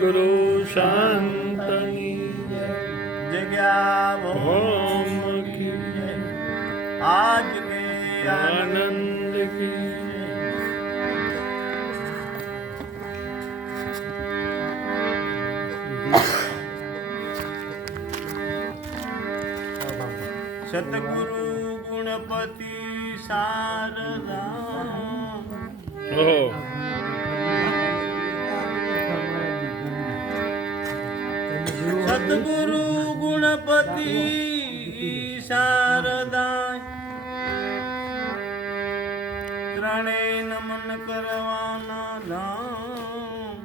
સદગુરુ શાંતની જગ્યા ઓમ કી આજ કે આનંદ કી સતગુરુ ગુણપતિ શારદા ઓહો સતગુરુ ગુણપતિ શારદા ત્રણેય નમન કરવાના ધામ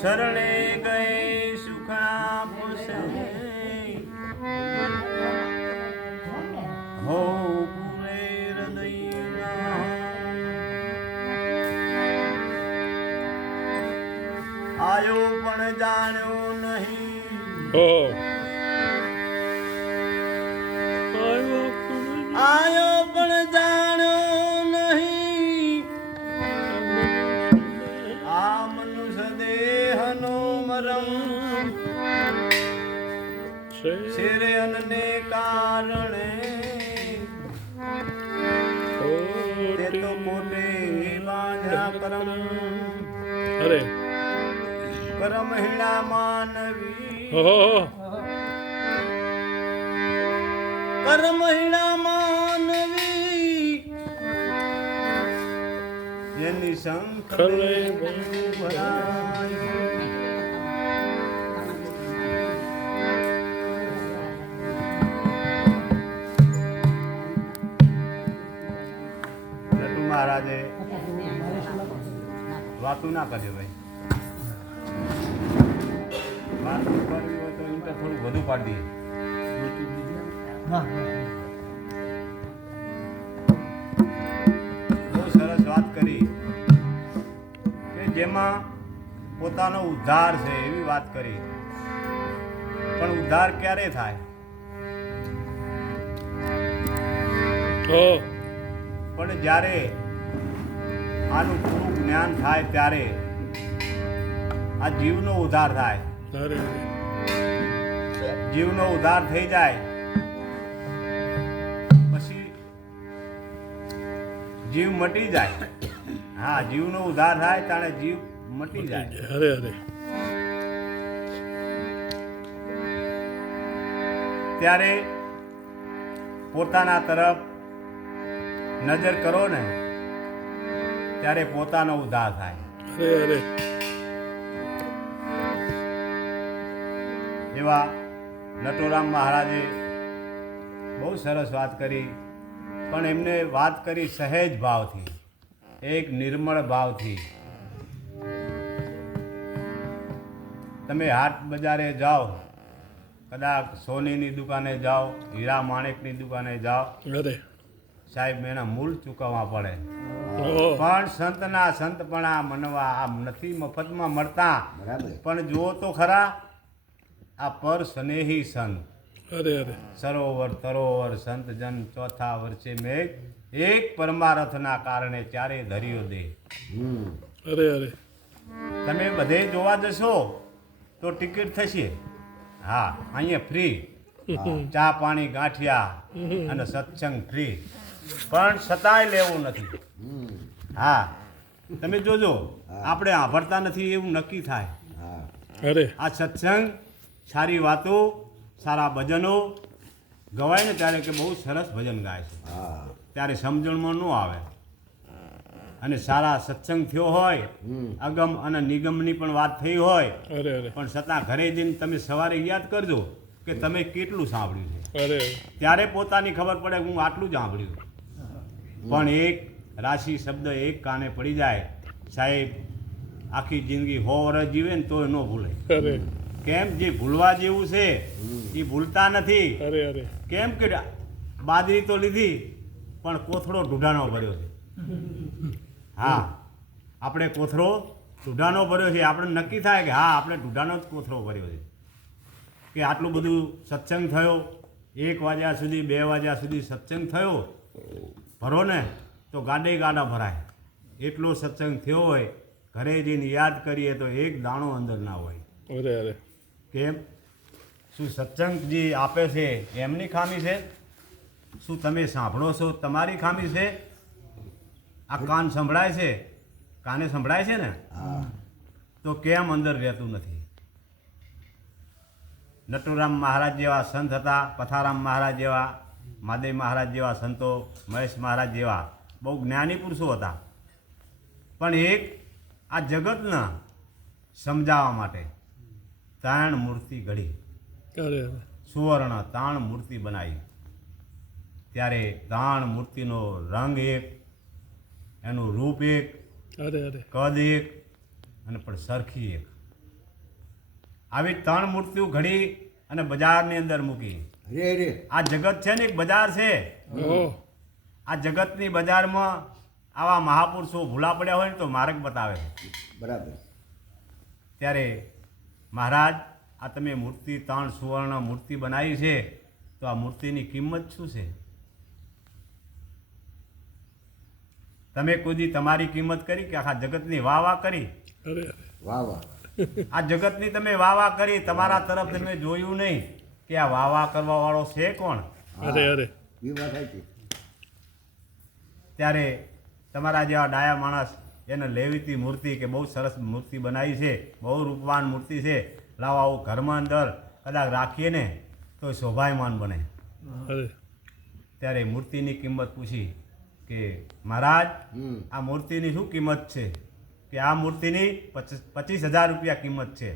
શરણે ગયે સુખના પુષે હો પૂરે હૃદયના આયો પણ જાણ્યો નહીં ઓહો આયો પણ જાણ્યો નહીં આ મનુષ્ય દેહનો મરમ શેરે અનને કારણે તે તો કોટે બાંધ્યા કરમ અરે કરમ હીણા માનવી ઓહો કરમ હીણા માનવી એની શંખ ખરે ભરાય નટુ મહારાજે વાતું ના કરજો ભાઈ વાત કરવી હોય તો એમ તો થોડું વધુ પાડી દઈએ બહુ સરસ વાત કરી કે જેમાં પોતાનો ઉદ્ધાર છે એવી વાત કરી પણ ઉદ્ધાર ક્યારે થાય ઓહો પણ જ્યારે આનું પૂરું જ્ઞાન થાય ત્યારે આ જીવનો ઉદ્ધાર થાય અરે જીવનો ઉદ્ધાર થઈ જાય પછી જીવ મટી જાય હા જીવનો ઉદ્ધાર થાય ત્યારે જીવ મટી જાય અરે અરે ત્યારે પોતાના તરફ નજર કરો ને ત્યારે પોતાનો ઉદ્ધાર થાય અરે અરે એવા નટુરામ મહારાજે બહુ સરસ વાત કરી પણ એમને વાત કરી સહેજ ભાવથી એક નિર્મળ ભાવથી તમે હાટ બજારે જાઓ કદાચ સોનીની દુકાને જાઓ હીરા માણેકની દુકાને જાઓ અરે સાહેબ એના મૂળ ચૂકવવા પડે ઓહો પણ સંતના સંતપણા મનવા આ નથી મફતમાં મળતા પણ જુઓ તો ખરા આ પર સ્નેહી સંત અરે અરે સરોવર તરોવર સંતજન ચોથા વર્ષે મેઘ એક પરમારથના કારણે ચારે ધર્યો દે અરે અરે તમે બધે જોવા જશો તો ટિકિટ થશે હા અહીંયા ફ્રી ચા પાણી ગાંઠિયા અને સત્સંગ ફ્રી પણ છતાંય લેવું નથી હા તમે જોજો આપણે સાંભળતા નથી એવું નક્કી થાય અરે આ સત્સંગ સારી વાતો સારા ભજનો ગવાય ને ત્યારે કે બહુ સરસ ભજન ગાય છે ત્યારે સમજણમાં ન આવે અને સારા સત્સંગ થયો હોય અગમ અને નિગમની પણ વાત થઈ હોય અરે અરે પણ છતાં ઘરે જઈને તમે સવારે યાદ કરજો કે તમે કેટલું સાંભળ્યું છે અરે ત્યારે પોતાની ખબર પડે હું આટલું જ સાંભળ્યું પણ એક રાશિ શબ્દ એક કાને પડી જાય સાહેબ આખી જિંદગી 100 વર્ષ જીવે ને તોય ન ભૂલે અરે કેમ જે ભૂલવા જેવું છે એ ભૂલતા નથી અરે અરે કેમ કે બાજરી તો લીધી પણ કોથળો ઢૂઢાનો ભર્યો છે હા આપણે કોથળો ઢૂઢાનો ભર્યો છે આપણે નક્કી થાય કે હા આપણે ઢૂઢાનો જ કોથળો ભર્યો છે કે આટલું બધું સત્સંગ થયો 1 વાગ્યા સુધી 2 વાગ્યા સુધી સત્સંગ થયો ભરો ને તો ગાડે ગાડા ભરાય એટલો સત્સંગ થયો હોય, ઘરે જઈને યાદ કરીએ તો એક દાણો અંદર ના હોય. અરે અરે કેમ? શું સત્સંગ જે આપે છે એમની ખામી છે? શું તમે સાંભળો છો તમારી ખામી છે? આ કાન સંભળાય છે, કાને સંભળાય છે ને, તો કેમ અંદર રહેતું નથી? નટુરામ મહારાજ જેવા સંત હતા, પથારામ મહારાજ જેવા, માદેવ મહારાજ જેવા સંતો, મહેશ મહારાજ જેવા બહુ જ્ઞાની પુરુષો હતા. પણ એક આ જગતના સમજાવવા માટે તાણ મૂર્તિ ઘડી, અરે અરે સુવર્ણ તાણ મૂર્તિ બનાવી. ત્યારે તાણ મૂર્તિનો રંગ એક, એનું રૂપ એક, અરે અરે કદ એક, અને પણ સરખી એક. આવી ત્રણ મૂર્તિઓ ઘડી અને બજારની અંદર મૂકી. આ જગત છે ને એક બજાર છે. ઓહ આ જગતની બજારમાં આવા મહાપુરુષો ભૂલા પડ્યા હોય ને તો માર્ગ બતાવે. બરાબર. ત્યારે મહારાજ આ તમે મૂર્તિ ત્રણ સુવર્ણ મૂર્તિ બનાવી છે, તો આ મૂર્તિની કિંમત શું છે? તમે કોઈ દી તમારી કિંમત કરી કે આખા જગતની વાહ વાહ કરી? અરે અરે વાહ વાહ. આ જગતની તમે વાહ વાહ કરી, તમારા તરફ તમે જોયું નહીં કે આ વાહ વાહ કરવા વાળો છે કોણ? અરે અરે એ વાત સાચી. ત્યારે તમારા જેવા ડાયા માણસ એને લેવીતી મૂર્તિ કે બહુ સરસ મૂર્તિ બનાવી છે, બહુ રૂપવાન મૂર્તિ છે, લાવો આવું ઘરમાં અંદર કદાચ રાખીએ ને તો શોભાયમાન બને. અરે ત્યારે મૂર્તિની કિંમત પૂછી કે મહારાજ હમ. આ મૂર્તિની શું કિંમત છે? કે આ મૂર્તિની 25,000 રૂપિયા કિંમત છે.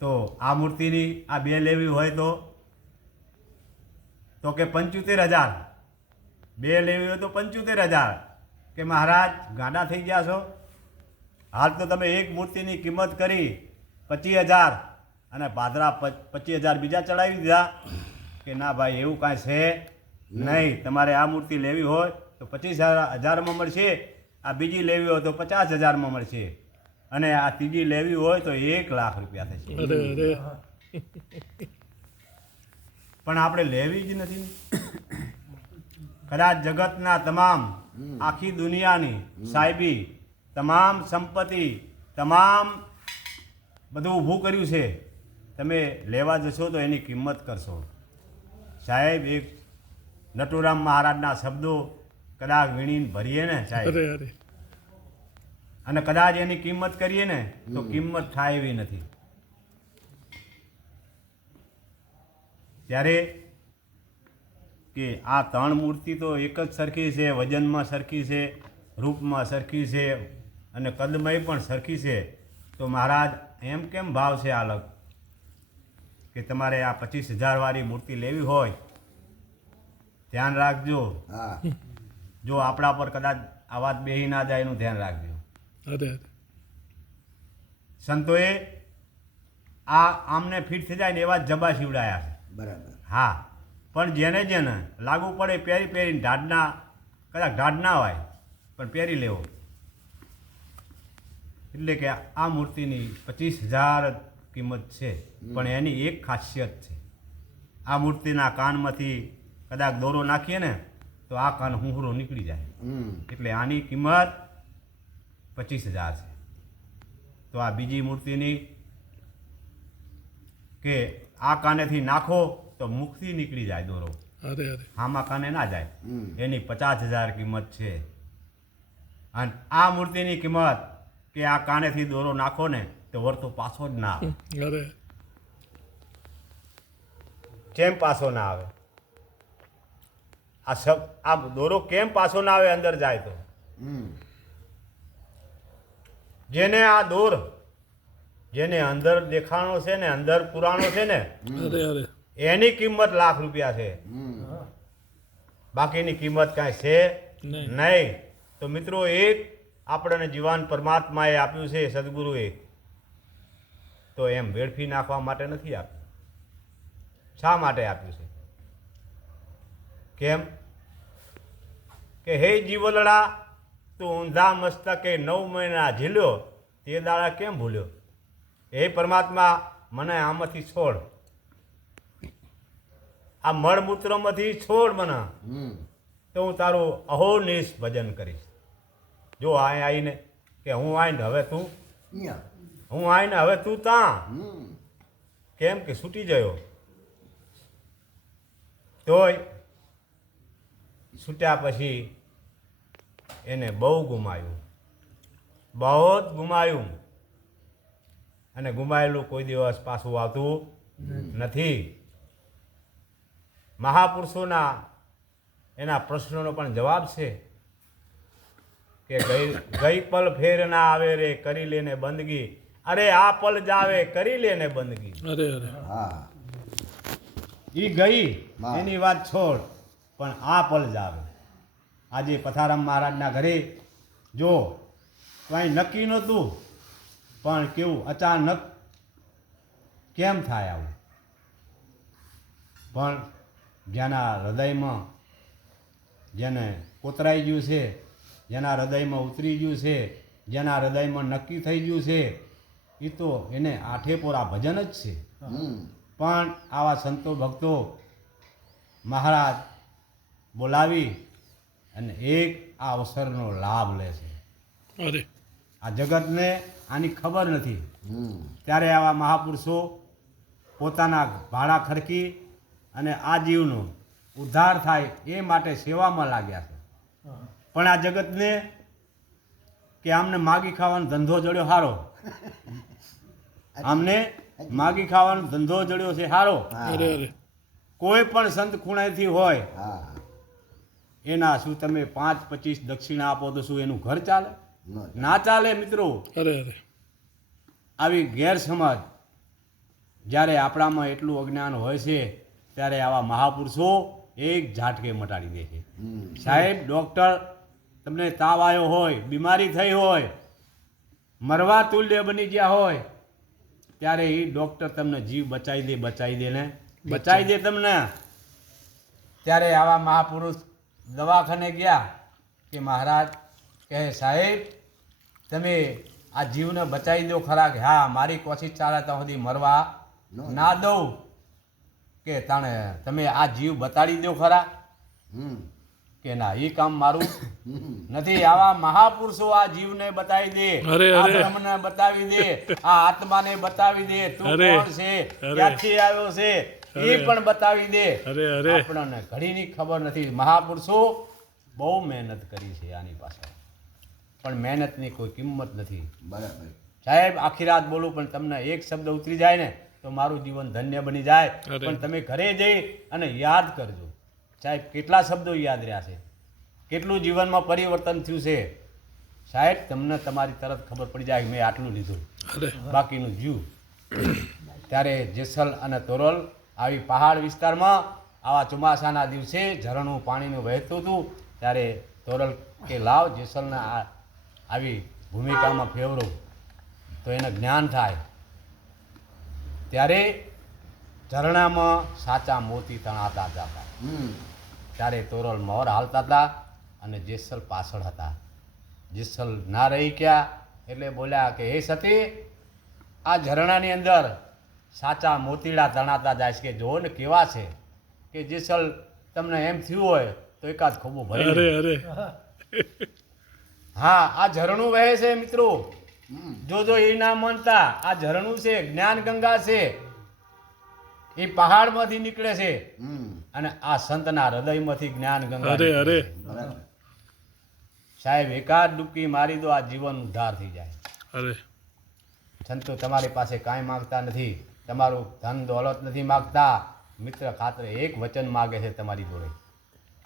તો આ મૂર્તિની આ બે લેવી હોય તો કે 75,000. બે લેવી હોય તો 75,000. કે મહારાજ ગાંડા થઈ ગયા છો? હાલ તો તમે એક મૂર્તિની કિંમત કરી 25,000 અને ભાદરા 25,000 બીજા ચડાવી દીધા. કે ના ભાઈ એવું કાંઈ છે નહીં. તમારે આ મૂર્તિ લેવી હોય તો 25,000માં મળશે, આ બીજી લેવી હોય તો 50,000માં મળશે, અને આ ત્રીજી લેવી હોય તો 1,00,000 રૂપિયા થશે. અરે અરે પણ આપણે લેવી જ નથી. કદાચ જગતના તમામ આખી દુનિયાની સાહેબી, તમામ સંપત્તિ, તમામ બધું ઊભું કર્યું છે, તમે લેવા જશો તો એની કિંમત કરશો. સાહેબ એક નટુરામ મહારાજના શબ્દો કદાચ વીણીને ભરીએ ને સાહેબ, અરે અરે અને કદાચ એની કિંમત કરીએ ને તો કિંમત થાય એવી નથી. ત્યારે કે આ ત્રણ મૂર્તિ તો એક જ સરખી છે, વજનમાં સરખી છે, રૂપમાં સરખી છે, અને કદમય પણ સરખી છે. તો મહારાજ એમ કેમ ભાવ છે અલગ? કે તમારે આ 25,000 વાળી મૂર્તિ લેવી હોય, ધ્યાન રાખજો, હા. જો આપણા પર કદાચ આ વાત બેહી ના જાય એનું ધ્યાન રાખજો. અરે અરે સંતોએ આ આમને ફિટ થઈ જાય ને એવા જ જબા સીવડાયા છે. બરાબર. હા, પણ જેને જેને લાગુ પડે પહેરીને ઢાઢના, કદાચ ઢાઢ ના હોય પણ પહેરી લેવો. એટલે કે આ મૂર્તિની 25,000 કિંમત છે, પણ એની એક ખાસિયત છે. આ મૂર્તિના કાનમાંથી કદાચ દોરો નાખીએ ને તો આ કાન હુંહરો નીકળી જાય. હમ. એટલે આની કિંમત 25,000 છે. તો આ બીજી મૂર્તિની કે આ કાનેથી નાખો તો મુખથી નીકળી જાય દોરો, અરે અરે આમાં કાને ના જાય. હમ. એની 50,000 કિંમત છે. અને આ મૂર્તિની કિંમત કે આ કાનેથી દોરો નાખો ને તો વળતો પાછો જ ના આવે. અરે કેમ પાછો ના આવે? આ દોરો કેમ પાછો ના આવે અંદર જાય તો? હમ. જેને આ દોર, જેને અંદર દેખાણો છે ને, અંદર પુરાણો છે ને, અરે અરે એની કિંમત લાખ રૂપિયા છે. હમ. બાકીની કિંમત કાંઈ છે નહીં. નહીં. તો મિત્રો એક આપણને જીવન પરમાત્માએ આપ્યું છે, સદગુરુએ, તો એમ વેડફી નાખવા માટે નથી આપ્યું. શા માટે આપ્યું છે? કેમ? કે હે જીવલડા, તું ઊંધા મસ્તકે 9 મહિના ઝીલ્યો, તે દાડા કેમ ભૂલ્યો? હે પરમાત્મા, મને આમાંથી છોડ, આ મળમૂત્રમાંથી છોડ મને, હમ. તો હું તારું અહોનિશ ભજન કરીશ. જો અહીં આવીને કે હું આવીને હવે તું અહીંયા. હું આવીને હવે તું ત્યાં હમ. કેમ કે છૂટી ગયો તોય છૂટ્યા પછી એને બહુ ગુમાયું, બહુ જ ગુમાયું. અને ગુમાયેલું કોઈ દિવસ પાછું આવતું નથી. મહાપુરુષોના એના પ્રશ્નોનો પણ જવાબ છે કે ગઈ પલ ફેર ના આવે રે કરી લેને બંદગી, અરે આ પલ જાવે કરી લેને બંદગી. અરે અરે હા. ઈ ગઈ હા. એની વાત છોડ, પણ આ પલ જ આવે. આજે પથારામ મહારાજના ઘરે જો કાંઈ નક્કી નહોતું, પણ કેવું અચાનક કેમ થાય આવું. પણ જેના હૃદયમાં જેને કોતરાઈ ગયું છે, જેના હૃદયમાં ઉતરી ગયું છે, જેના હૃદયમાં નક્કી થઈ ગયું છે, એ તો એને આઠે પોરા ભજન જ છે. હમ. પણ આવા સંતો ભક્તો મહારાજ બોલાવી અને એક આ અવસરનો લાભ લે છે. અરે આ જગતને આની ખબર નથી, હમ. ત્યારે આવા મહાપુરુષો પોતાના ભાડા ખરકી અને આ જીવનો ઉદ્ધાર થાય એ માટે સેવામાં લાગ્યા છે. પણ આ જગતને કે આમને માગી ખાવાનો ધંધો જડ્યો સારો, આમને માગી ખાવાનો ધંધો જડ્યો છે સારો. હા. અરે અરે કોઈ પણ સંત ખૂણાથી હોય હા. એના શું તમે 5-25 દક્ષિણા આપો તો શું એનું ઘર ચાલે? નો. ના ચાલે મિત્રો. અરે અરે આવી ગેરસમજ જ્યારે આપણામાં એટલું અજ્ઞાન હોય છે ત્યારે આવા મહાપુરુષો એક ઝાટકે મટાડી દે છે. હમ. સાહેબ ડૉક્ટર તમને તાવ આવ્યો હોય, બીમારી થઈ હોય, મરવા તુલ્ય બની ગયા હોય, ત્યારે એ ડૉક્ટર તમને જીવ બચાવી દે ને બચાવી દે તમને. ત્યારે આવા મહાપુરુષ દવાખાને ગયા કે મહારાજ કહે સાહેબ તમે આ જીવને બચાવી દો ખરા? કે હા, મારી કોશિશ ચાલે ત્યાં સુધી મરવા ના દઉં. કે તાણે તમે આ જીવ બતાડી દો ખરા? હમ. કે ના, એ કામ મારું હમ. નથી. આવા મહાપુરુષો આ જીવને બતાવી દે, અરે, આ અરે. બ્રહ્મને બતાવી દે, આ આત્માને બતાવી દે, તું અરે, કોણ છે, અરે. ક્યાંથી આવ્યો છે, એ અરે. પણ બતાવી દે. અરે અરે આપણને ઘડીની ખબર નથી. મહાપુરુષો બહુ મહેનત કરી છે આની પાછળ, પણ મહેનતની કોઈ કિંમત નથી. બરાબર. સાહેબ આખી રાત બોલું પણ તમને એક શબ્દ ઉતરી જાય ને તો મારું જીવન ધન્ય બની જાય. અરે. પણ તમે ઘરે જઈ અને યાદ કરજો સાહેબ કેટલા શબ્દો યાદ રહ્યા છે, કેટલું જીવનમાં પરિવર્તન થયું છે. સાહેબ તમને તમારી તરત ખબર પડી જાય કે મેં આટલું લીધું, અરે બાકીનું જીવ. ત્યારે જેસલ અને તોરલ આવી પહાડ વિસ્તારમાં આવા ચોમાસાના દિવસે ઝરણું પાણીનું વહેતું હતું. ત્યારે તોરલ કે લાવ જેસલને આવી ભૂમિકામાં ફેરવો તો એને જ્ઞાન થાય. ત્યારે ઝરણામાં સાચા મોતી તણાતા જતા. હમ. ત્યારે તોરલ મોર હાલતા હતા અને જેસલ પાછળ હતા. જેસલ ના રહી ગયા એટલે બોલ્યા કે હે સતી, આ ઝરણાની અંદર સાચા મોતીડા તણાતા જાય છે, કે જુઓ ને કેવા છે. કે જેસલ તમને એમ થયું હોય તો એકાદ ખોબું ભરી લો. અરે અરે હા, આ ઝરણું વહે છે મિત્રો. હમ. જો એ ના માનતા, આ ઝરણું છે, જ્ઞાન ગંગા છે, એ પહાડમાંથી નીકળે છે હમ. અને આ સંતના હૃદયમાંથી જ્ઞાન ગંગા અરે નીકળે અરે છે. બરાબર. સાહેબ એકાદ ડૂબકી મારી દો, આ જીવન ઉદ્ધાર થઈ જાય. અરે સંતો તમારી પાસે કાંઈ માગતા નથી, તમારું ધન દોલત નથી માગતા. મિત્ર ખાતર એક વચન માગે છે તમારી જોડે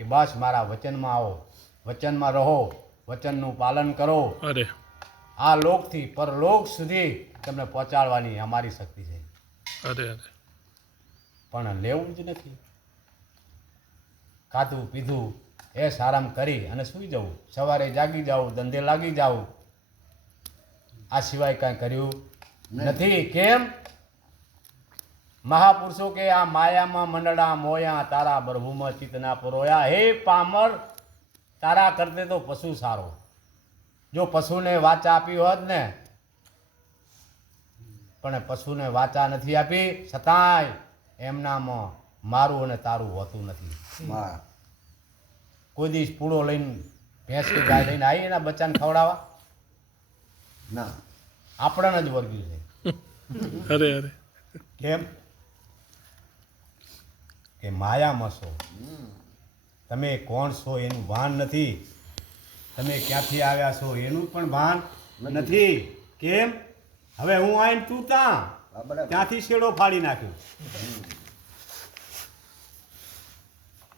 કે બસ મારા વચનમાં આવો, વચનમાં રહો, વચનનું પાલન કરો. અરે આ લોકથી પરલોક સુધી તમને પહોંચાડવાની અમારી શક્તિ છે. અરે અરે પણ લેવું જ નથી. ખાધું પીધું એ આરામ કરી અને સૂઈ જવું, સવારે જાગી જાવું, ધંધે લાગી જાવું, આ સિવાય કાંઈ કર્યું નથી. કેમ? મહાપુરુષો કે આ માયામાં મંડળા મોયા, તારા પ્રભુમાં ચિત્તના પરોયા. હે પામર, તારા કરતે તો પશુ સારો. જો પશુને વાચા આપી હોત ને, પણ પશુને વાચા નથી આપી, છતાંય એમનામાં મારું અને તારું હોતું નથી. વાહ. કોઈ દિવસ પૂળો લઈને ભેંસ કે ગાય લઈને આવી એના બચ્ચાને ખવડાવવા? ના. આપણને જ વર્ગ્યું છે. અરે અરે કેમ? કે માયામાં છો. તમે કોણ છો એનું ભાન નથી. તમે ક્યાંથી આવ્યા છો એનું પણ ભાન નથી. કેમ? હવે હું આવીને તું ત્યાં હા, બરાબર. ત્યાંથી શેડો ફાડી નાખ્યો.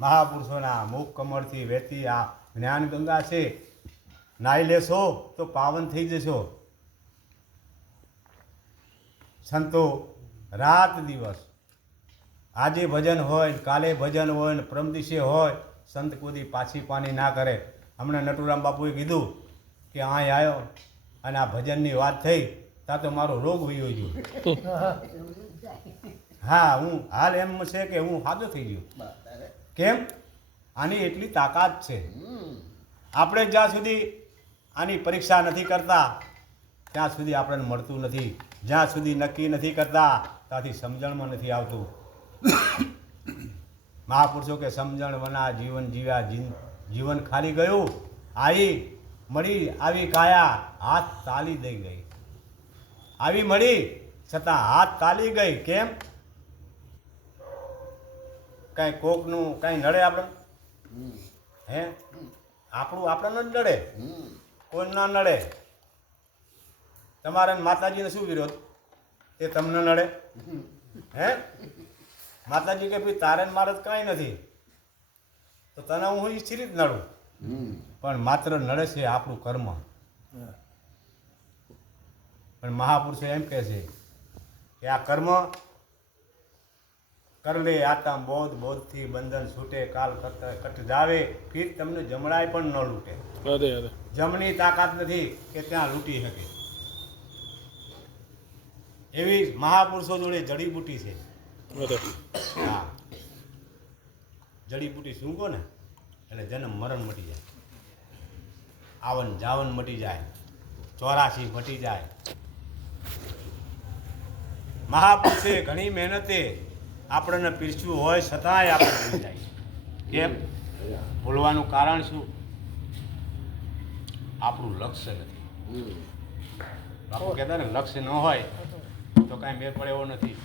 મહાપુરુષોના મુખ કમળથી વહેતી આ જ્ઞાન ગંગા છે. નાહી લેશો તો પાવન થઈ જશો. સંતો રાત દિવસ આજે ભજન હોય, કાલે ભજન હોય ને પરમ દિવસે હોય, સંત કોઈ પાછી પાની ના કરે. હમણાં નટુરામ બાપુએ કીધું કે અહીં આવ્યો અને આ ભજનની વાત થઈ ત્યાં તો મારો રોગ વયો ગયો. હા, હું હાલ એમ છે કે હું સાજો થઈ ગયો. બરાબર. કેમ? આની એટલી તાકાત છે. આપણે જ્યાં સુધી આની પરીક્ષા નથી કરતા ત્યાં સુધી આપણને મળતું નથી. જ્યાં સુધી નક્કી નથી કરતા ત્યાંથી સમજણમાં નથી આવતું. મહાપુરુષો કે સમજણ વના જીવન જીવ્યા, જીવન ખાલી ગયું. આવી મળી આવી કાયા હાથ તાલી દઈ ગઈ. આવી મળી છતાં હાથ તાલી ગઈ. કેમ? કાંઈ કોકનું કાંઈ નડે આપણે? હે? આપણું આપણને જ નડે, કોઈ ના નડે. તમારે માતાજીને શું વિરોધ? તે તમને નડે? હે? માતાજી કે ભાઈ તારે ને મારે જ કાંઈ નથી, તો તને હું ઈચ્છી જ નડું. પણ માત્ર નડે છે આપણું કર્મ. પણ મહાપુરુષો એમ કહે છે કે આ કર્મ કર લે આતમ બોધ, બોધથી બંધન છૂટે, કાલ કટ જાવે, ફીર તમને જમણાય પણ ન લૂંટે. અરે અરે જમણી તાકાત નથી કે ત્યાં લૂંટી શકે. એવી મહાપુરુષો જોડે જડીબુટી છે. અરે હા, જડીબુટી સૂંઘો ને એટલે જન્મ મરણ મટી જાય, આવન જાવન મટી જાય, 84 મટી જાય. મહાપુરુષે ઘણી મહેનતે આપણને પીરસ્યું હોય છતાંય આપણે ભૂલી જાય. કેમ? ભૂલવાનું કારણ શું? આપણું લક્ષ્ય નથી. બાપુ કહેતા ને લક્ષ્ય ન હોય તો કાંઈ મેળ પડે એવો નથી.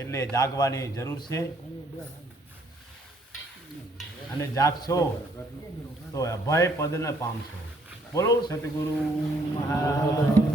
એટલે જાગવાની જરૂર છે. અને જાગશો તો અભય પદને પામશો. બોલો સતગુરુ મહારાજ.